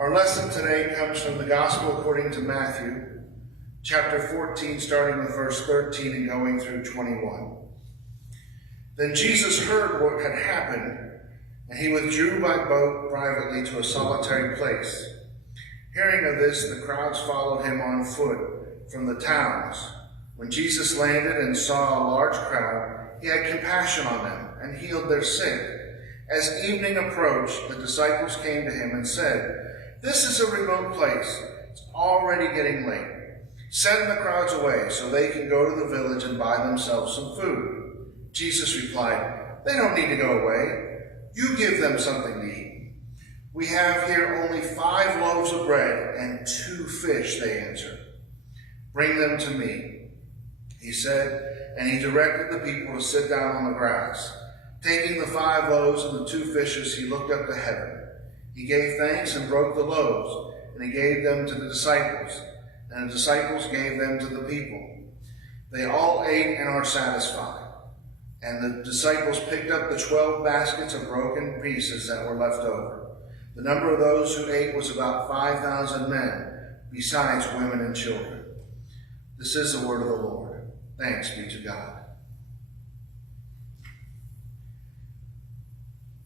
Our lesson today comes from the Gospel according to Matthew, chapter 14, starting with verse 13 and going through 21. Then Jesus heard what had happened, and he withdrew by boat privately to a solitary place. Hearing of this, the crowds followed him on foot from the towns. When Jesus landed and saw a large crowd, he had compassion on them and healed their sick. As evening approached, the disciples came to him and said, "This is a remote place. It's already getting late. Send the crowds away so they can go to the village and buy themselves some food." Jesus replied, "They don't need to go away. You give them something to eat." "We have here only 5 loaves of bread and 2 fish," they answered. "Bring them to me," he said, and he directed the people to sit down on the grass. Taking the 5 loaves and the 2 fishes, he looked up to heaven. He gave thanks and broke the loaves, and he gave them to the disciples, and the disciples gave them to the people. They all ate and are satisfied. And the disciples picked up the 12 baskets of broken pieces that were left over. The number of those who ate was about 5,000 men, besides women and children. This is the word of the Lord. Thanks be to God.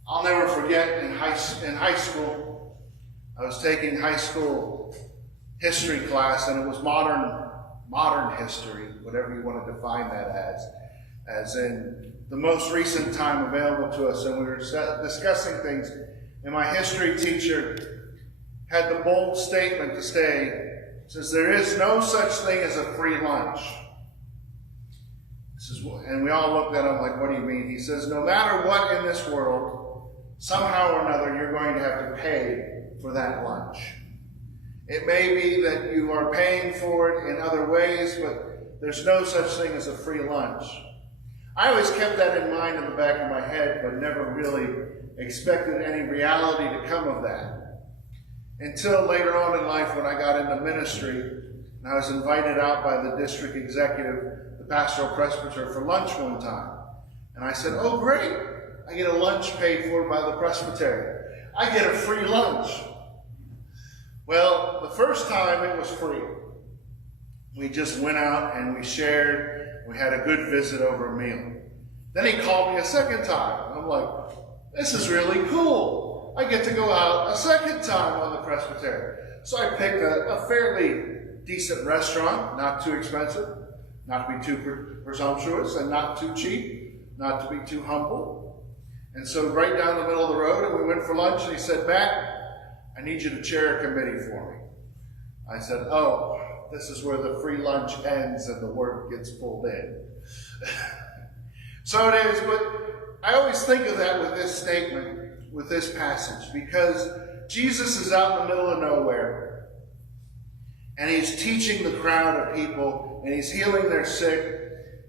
I'll never forget in high school, I was taking high school history class, and it was modern history, whatever you want to define that as in the most recent time available to us. And we were discussing things, and my history teacher had the bold statement to say, says, "There is no such thing as a free lunch." And we all looked at him like, "What do you mean?" He says, "No matter what in this world, somehow or another, you're going to have to pay for that lunch. It may be that you are paying for it in other ways, but there's no such thing as a free lunch." I always kept that in mind in the back of my head, but never really expected any reality to come of that. Until later on in life, when I got into ministry, and I was invited out by the district executive, the pastoral presbyter, for lunch one time. And I said, "Oh, great. I get a lunch paid for by the presbytery. I get a free lunch." Well, the first time it was free. We just went out and we shared. We had a good visit over a meal. Then he called me a second time. And I'm like, this is really cool. I get to go out a second time on the presbytery. So I picked a fairly decent restaurant, not too expensive, not to be too presumptuous, and not too cheap, not to be too humble. And so right down the middle of the road, and we went for lunch, and he said, "Matt, I need you to chair a committee for me." I said, "Oh, this is where the free lunch ends and the work gets pulled in." So it is, but I always think of that with this statement, with this passage, because Jesus is out in the middle of nowhere, and he's teaching the crowd of people, and he's healing their sick,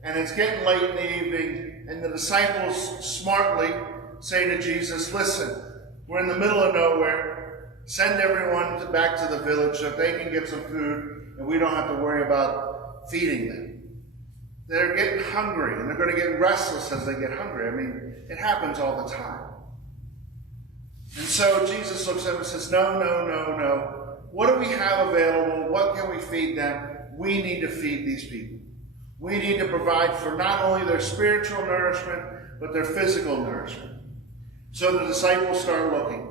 and it's getting late in the evening, and the disciples smartly say to Jesus, "Listen, we're in the middle of nowhere. Send everyone back to the village so they can get some food, and we don't have to worry about feeding them." They're getting hungry, and they're going to get restless as they get hungry. I mean, it happens all the time. And so Jesus looks at them and says, No. What do we have available? What can we feed them? We need to feed these people. We need to provide for not only their spiritual nourishment, but their physical nourishment. So the disciples start looking.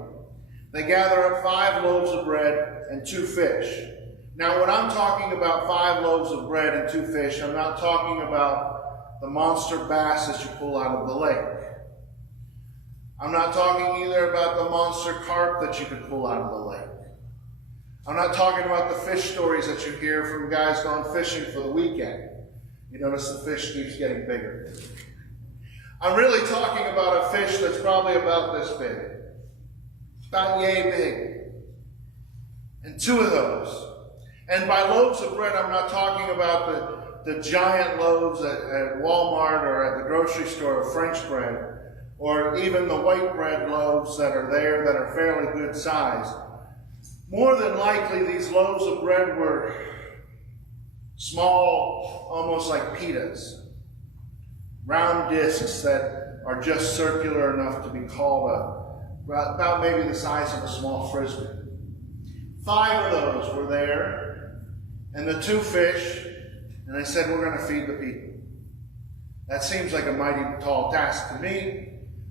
They gather up 5 loaves of bread and 2 fish. Now, when I'm talking about 5 loaves of bread and 2 fish, I'm not talking about the monster bass that you pull out of the lake. I'm not talking either about the monster carp that you could pull out of the lake. I'm not talking about the fish stories that you hear from guys going fishing for the weekend. You notice the fish keeps getting bigger. I'm really talking about a fish that's probably about this big. About yay big. And 2 of those. And by loaves of bread, I'm not talking about the giant loaves at Walmart or at the grocery store of French bread, or even the white bread loaves that are there that are fairly good size. More than likely, these loaves of bread were small, almost like pitas. Round discs that are just circular enough to be called about maybe the size of a small frisbee. 5 of those were there, and the 2 fish, and they said, we're going to feed the people. That seems like a mighty tall task to me,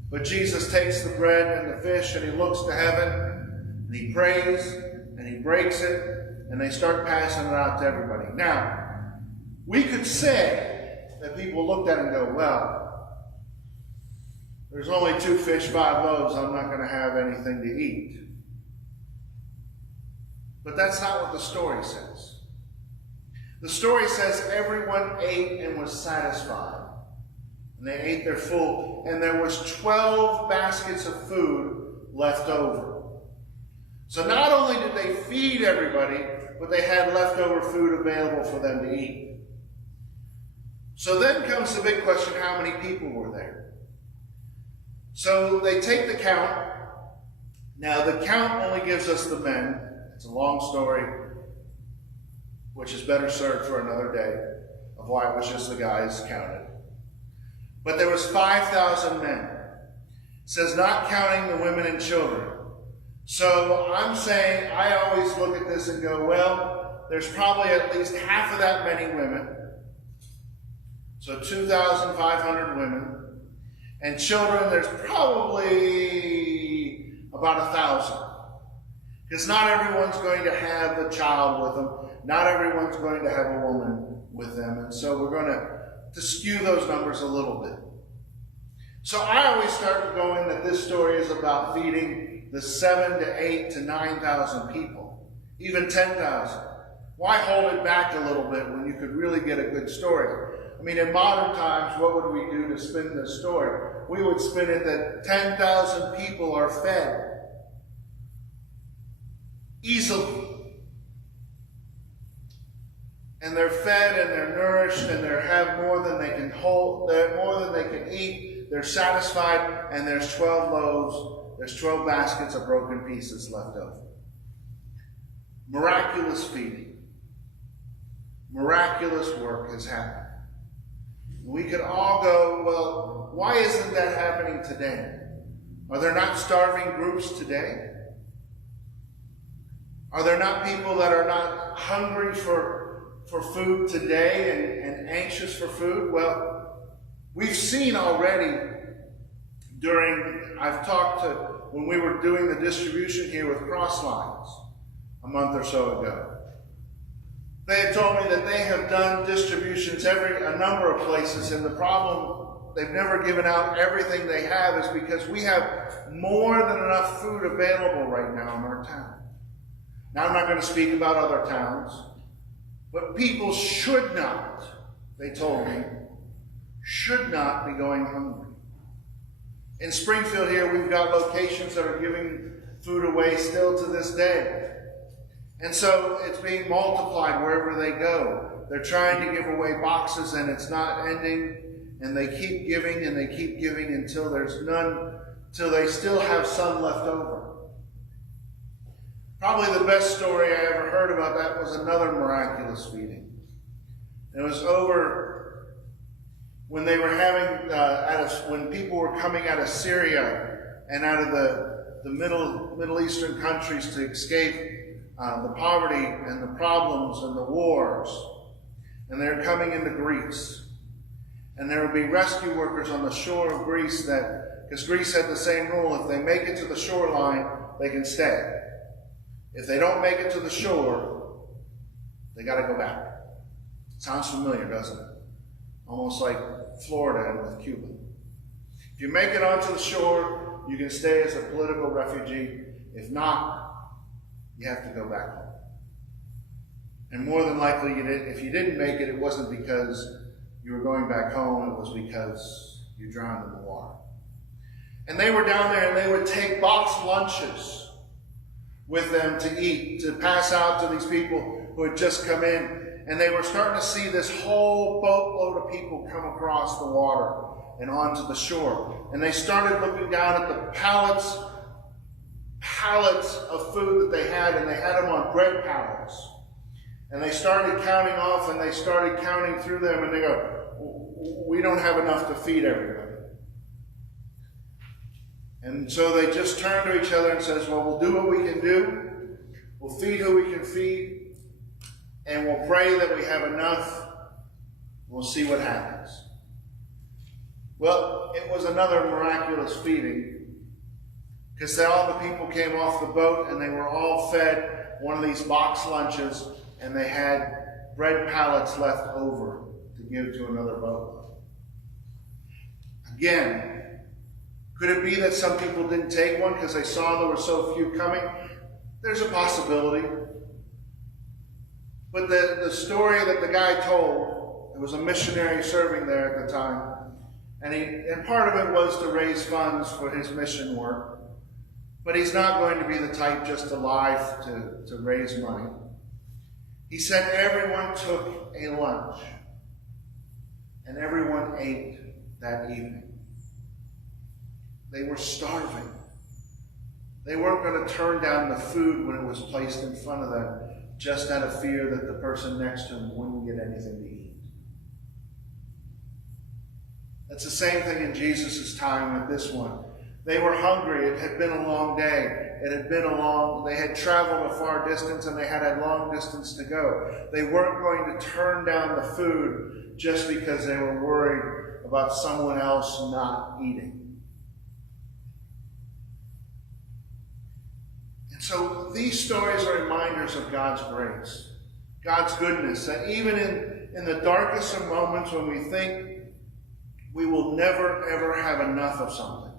but Jesus takes the bread and the fish, and he looks to heaven, and he prays, and he breaks it, and they start passing it out to everybody. Now, we could say that people looked at it and go, well, there's only 2 fish, 5 loaves, I'm not going to have anything to eat. But that's not what the story says. The story says everyone ate and was satisfied. And they ate their full, and there was 12 baskets of food left over. So not only did they feed everybody, but they had leftover food available for them to eat. So then comes the big question, how many people were there? So they take the count. Now the count only gives us the men. It's a long story, which is better served for another day, of why it was just the guys counted. But there was 5,000 men. It says not counting the women and children. So I'm saying, I always look at this and go, well, there's probably at least half of that many women. So 2,500 women. And children, there's probably about 1,000. Because not everyone's going to have a child with them. Not everyone's going to have a woman with them. And so we're going to skew those numbers a little bit. So I always start going that this story is about feeding the 7 to 8 to 9,000 people, even 10,000. Why hold it back a little bit when you could really get a good story? I mean, in modern times, what would we do to spin this story? We would spin it that 10,000 people are fed easily. And they're fed and they're nourished and they have more than they can hold, more than they can eat. They're satisfied, and there's 12 loaves, there's 12 baskets of broken pieces left over. Miraculous feeding. Miraculous work has happened. We could all go, well, why isn't that happening today? Are there not starving groups today? Are there not people that are not hungry for food today and anxious for food? Well, we've seen already I've talked to, when we were doing the distribution here with Crosslines a month or so ago. They had told me that they have done distributions a number of places, and the problem, they've never given out everything they have, is because we have more than enough food available right now in our town. Now, I'm not going to speak about other towns, but people should not, they told me, should not be going hungry. In Springfield here, we've got locations that are giving food away still to this day. And so it's being multiplied wherever they go. They're trying to give away boxes, and it's not ending. And they keep giving and they keep giving until there's none, till they still have some left over. Probably the best story I ever heard about that was another miraculous feeding. It was over when they were having, when people were coming out of Syria and out of the Middle Eastern countries to escape the poverty and the problems and the wars. And they're coming into Greece. And there would be rescue workers on the shore of Greece because Greece had the same rule, if they make it to the shoreline, they can stay. If they don't make it to the shore, they got to go back. Sounds familiar, doesn't it? Almost like Florida and with Cuba. If you make it onto the shore, you can stay as a political refugee. If not, you have to go back home. And more than likely, if you didn't make it, it wasn't because you were going back home, it was because you drowned in the water. And they were down there, and they would take boxed lunches with them to eat, to pass out to these people who had just come in. And they were starting to see this whole boatload of people come across the water and onto the shore. And they started looking down at the pallets of food that they had, and they had them on bread pallets. And they started counting off, and they started counting through them, and they go, we don't have enough to feed everybody. And so they just turned to each other and says, well, we'll do what we can do. We'll feed who we can feed, and we'll pray that we have enough. We'll see what happens. Well, it was another miraculous feeding, because all the people came off the boat and they were all fed one of these box lunches, and they had bread pallets left over to give to another boatload. Again, could it be that some people didn't take one because they saw there were so few coming? There's a possibility. But the story that the guy told, it was a missionary serving there at the time, and part of it was to raise funds for his mission work. But he's not going to be the type just to lie to raise money. He said everyone took a lunch, and everyone ate that evening. They were starving. They weren't going to turn down the food when it was placed in front of them, just out of fear that the person next to them wouldn't get anything to eat. That's the same thing in Jesus' time with this one. They were hungry. It had been a long day. They had traveled a far distance, and they had a long distance to go. They weren't going to turn down the food just because they were worried about someone else not eating. And so these stories are reminders of God's grace, God's goodness, that even in the darkest of moments when we think we will never, ever have enough of something,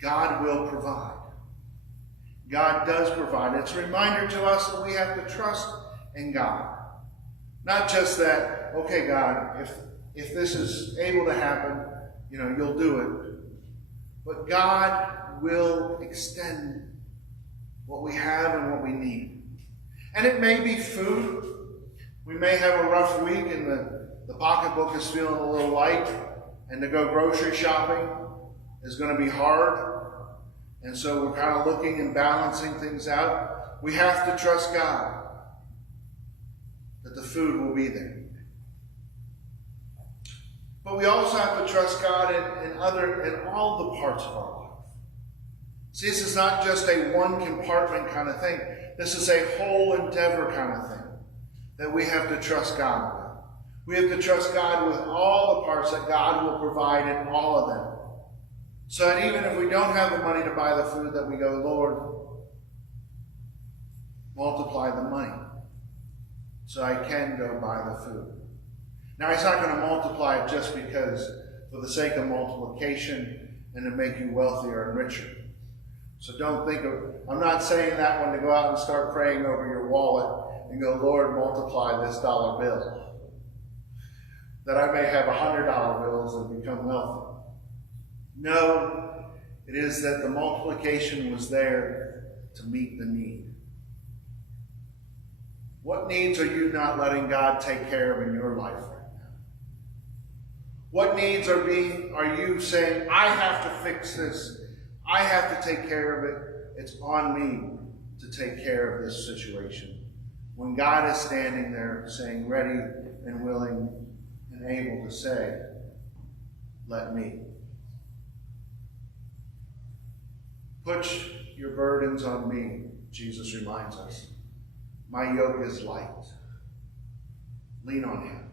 God will provide. God does provide. It's a reminder to us that we have to trust in God. Not just that, okay, God, if this is able to happen, you'll do it. But God will extend what we have and what we need. And it may be food. We may have a rough week and the pocketbook is feeling a little light, and to go grocery shopping is going to be hard. And so we're kind of looking and balancing things out. We have to trust God that the food will be there. But we also have to trust God in all the parts of our life. See, this is not just a one compartment kind of thing. This is a whole endeavor kind of thing that we have to trust God with. We have to trust God with all the parts that God will provide in all of them. So that even if we don't have the money to buy the food, that we go, Lord, multiply the money so I can go buy the food. Now, He's not going to multiply it just because, for the sake of multiplication and to make you wealthier and richer. So don't think I'm not saying that one to go out and start praying over your wallet and go, Lord, multiply this dollar bill, that I may have $100 bills and become wealthy. No, it is that the multiplication was there to meet the need. What needs are you not letting God take care of in your life right now? What needs are you saying, I have to fix this, I have to take care of it, it's on me to take care of this situation? When God is standing there saying, ready and willing and able to say, let me. Put your burdens on me, Jesus reminds us. My yoke is light. Lean on Him.